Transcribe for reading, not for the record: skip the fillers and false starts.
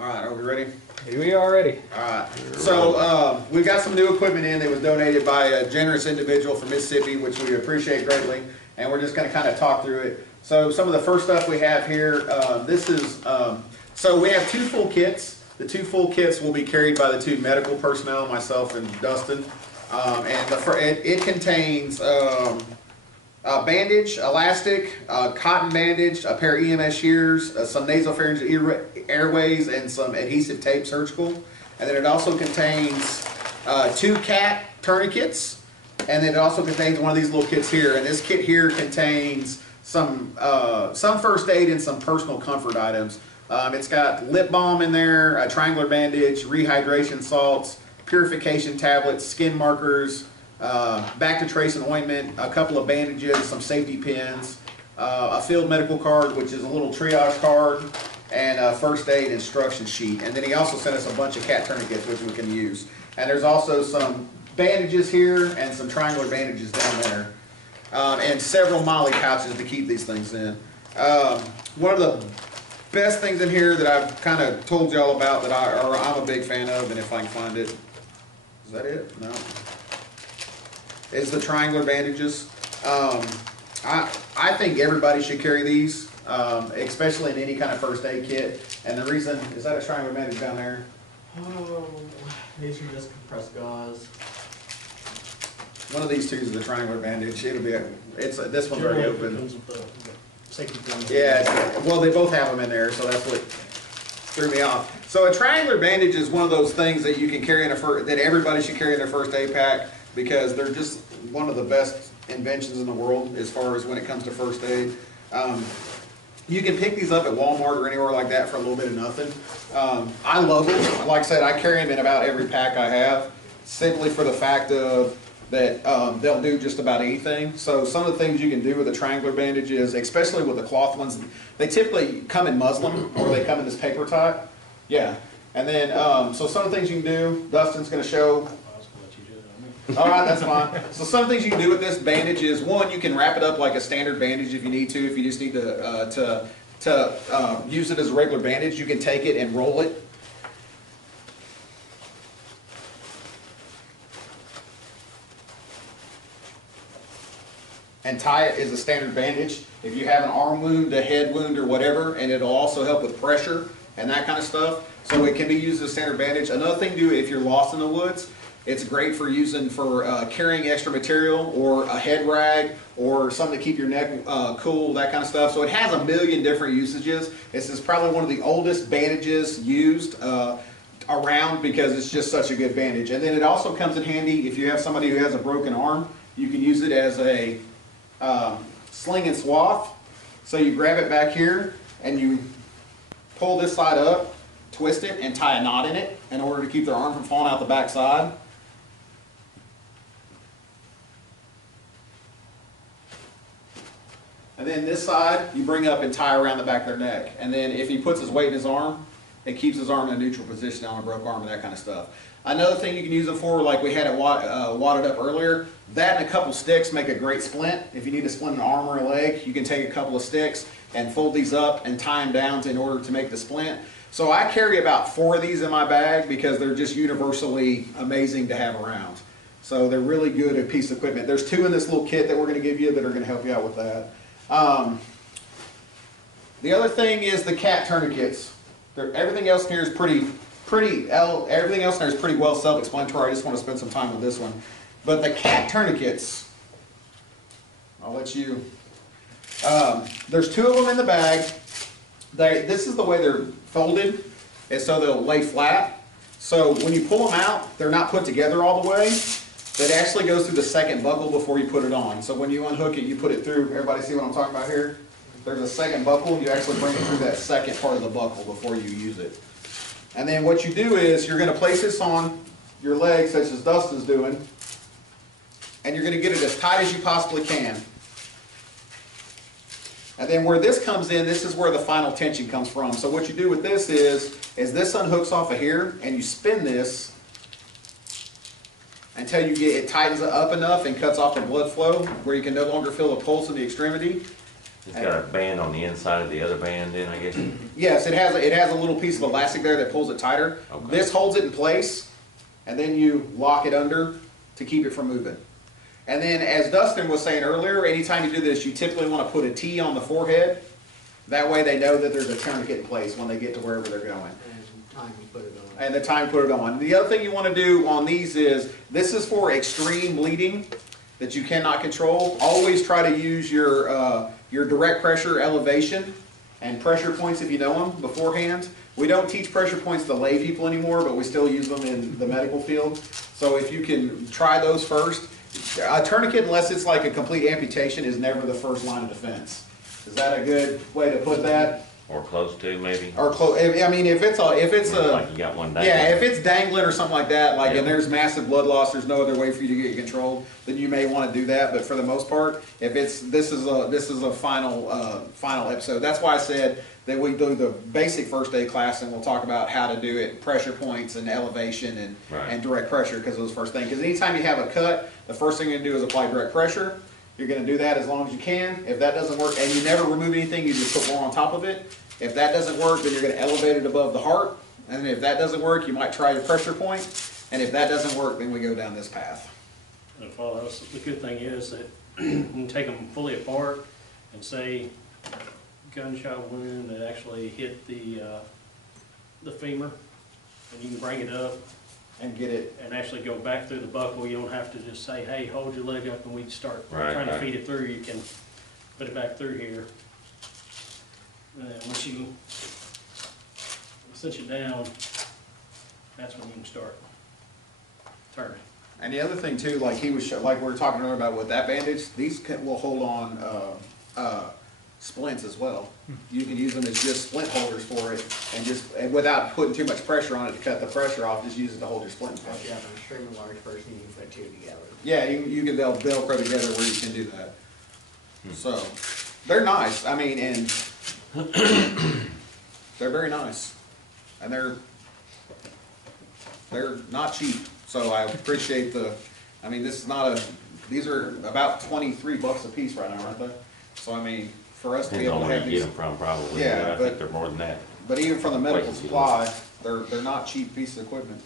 All right, are we ready? Here we are ready. All right. So we've got some new equipment in that was donated by a generous individual from Mississippi, which we appreciate greatly. And we're just going to kind of talk through it. So some of the first stuff we have here, so we have two full kits. The two full kits will be carried by the two medical personnel, myself and Dustin. It contains a bandage, elastic, cotton bandage, a pair of EMS shears, some nasopharyngeal airways, and some adhesive tape surgical. And then it also contains two cat tourniquets, and then it also contains one of these little kits here. And this kit here contains some first aid and some personal comfort items. It's got lip balm in there, a triangular bandage, rehydration salts, purification tablets, skin markers, back to trace and ointment, a couple of bandages, some safety pins, a field medical card, which is a little triage card, and a first aid instruction sheet. And then he also sent us a bunch of cat tourniquets, which we can use. And there's also some bandages here and some triangular bandages down there, and several molly pouches to keep these things in. One of the best things in here that I've kind of told y'all about that I'm a big fan of, and if I can find it, is that it? No. Is the triangular bandages. I think everybody should carry these, especially in any kind of first aid kit. And the reason, is that a triangular bandage down there? Oh, these are just compressed gauze. One of these two is the triangular bandage. It'll be this one's already open. Yeah, well, they both have them in there, so that's what threw me off. So a triangular bandage is one of those things that you can carry in that everybody should carry in their first aid pack, because they're just one of the best inventions in the world as far as when it comes to first aid. You can pick these up at Walmart or anywhere like that for a little bit of nothing. I love them. Like I said, I carry them in about every pack I have, simply for the fact of that they'll do just about anything. So some of the things you can do with a triangular bandage is, especially with the cloth ones, they typically come in muslin or they come in this paper type. Yeah. And then, so some of the things you can do, Dustin's going to show. All right, that's fine. So some things you can do with this bandage is, one, you can wrap it up like a standard bandage if you need to. If you just need to use it as a regular bandage, you can take it and roll it. And tie it as a standard bandage if you have an arm wound, a head wound, or whatever, and it'll also help with pressure and that kind of stuff. So it can be used as a standard bandage. Another thing to do if you're lost in the woods, it's great for using for carrying extra material, or a head rag, or something to keep your neck cool, that kind of stuff. So it has a million different usages. This is probably one of the oldest bandages used around, because it's just such a good bandage. And then it also comes in handy if you have somebody who has a broken arm. You can use it as a sling and swath. So you grab it back here and you pull this side up, twist it, and tie a knot in it in order to keep their arm from falling out the back side. And then this side you bring up and tie around the back of their neck. And then if he puts his weight in his arm, it keeps his arm in a neutral position on a broke arm and that kind of stuff. Another thing you can use it for, like we had it wadded up earlier, that and a couple sticks make a great splint. If you need to splint an arm or a leg, you can take a couple of sticks and fold these up and tie them down in order to make the splint. So I carry about 4 of these in my bag because they're just universally amazing to have around. So they're really good piece of equipment. There's 2 in this little kit that we're going to give you that are going to help you out with that. The other thing is the cat tourniquets. Everything else in here is everything else in there is pretty well self-explanatory. I just want to spend some time with this one. But the cat tourniquets, I'll let you. There's 2 of them in the bag. This is the way they're folded, and so they'll lay flat. So when you pull them out, they're not put together all the way. It actually goes through the second buckle before you put it on. So when you unhook it, you put it through. Everybody see what I'm talking about here? There's a second buckle. You actually bring it through that second part of the buckle before you use it. And then what you do is you're going to place this on your leg, such as Dustin's doing, and you're going to get it as tight as you possibly can. And then where this comes in, this is where the final tension comes from. So what you do with this is this unhooks off of here, and you spin this until you get it tightens it up enough and cuts off the blood flow where you can no longer feel a pulse in the extremity. It's got a band on the inside of the other band then, I guess? Yes, it has a little piece of elastic there that pulls it tighter. Okay. This holds it in place, and then you lock it under to keep it from moving. And then, as Dustin was saying earlier, anytime you do this, you typically want to put a T on the forehead. That way they know that there's a tourniquet in place when they get to wherever they're going. And time to put it on. And the time to put it on. The other thing you want to do on these is, this is for extreme bleeding that you cannot control. Always try to use your direct pressure elevation and pressure points if you know them beforehand. We don't teach pressure points to lay people anymore, but we still use them in the medical field. So if you can try those first. A tourniquet, unless it's like a complete amputation, is never the first line of defense. Is that a good way to put that? Or close to, maybe? Or close. I mean, if it's a Like you got one dangling. yeah, if it's dangling or something like that, like Yeah. and there's massive blood loss, there's no other way for you to get it controlled, then you may want to do that. But for the most part, if this is a final episode. That's why I said that we do the basic first aid class, and we'll talk about how to do it, pressure points and elevation and Right. and direct pressure, because those first things. Because anytime you have a cut, the first thing you're gonna do is apply direct pressure. You're going to do that as long as you can. If that doesn't work, and you never remove anything, you just put more on top of it. If that doesn't work, then you're going to elevate it above the heart. And if that doesn't work, you might try your pressure point. And if that doesn't work, then we go down this path. And follows. The good thing is that you can take them fully apart and say gunshot wound that actually hit the femur, and you can bring it up And get it. and actually go back through the buckle. You don't have to just say, hey, hold your leg up and we start Right, trying to right. feed it through. You can put it back through here. And then once you cinch it down, that's when you can start turning. And the other thing too, like like we were talking earlier about with that bandage, these will hold on splints as well. You can use them as just splint holders for it, and without putting too much pressure on it to cut the pressure off, just use it to hold your splint in If place. you have an extremely large person, you can put two together. Yeah, you can, they'll Velcro together where you can do that. So, they're nice, I mean, and they're very nice. And they're not cheap, so I appreciate I mean, this is not these are about $23 a piece right now, aren't they? So, I mean, for us to be Depends able on to where have you get these, them from, probably. Yeah, I but- think they're more than that. but even from the medical Wait, supply, they're not cheap pieces of equipment.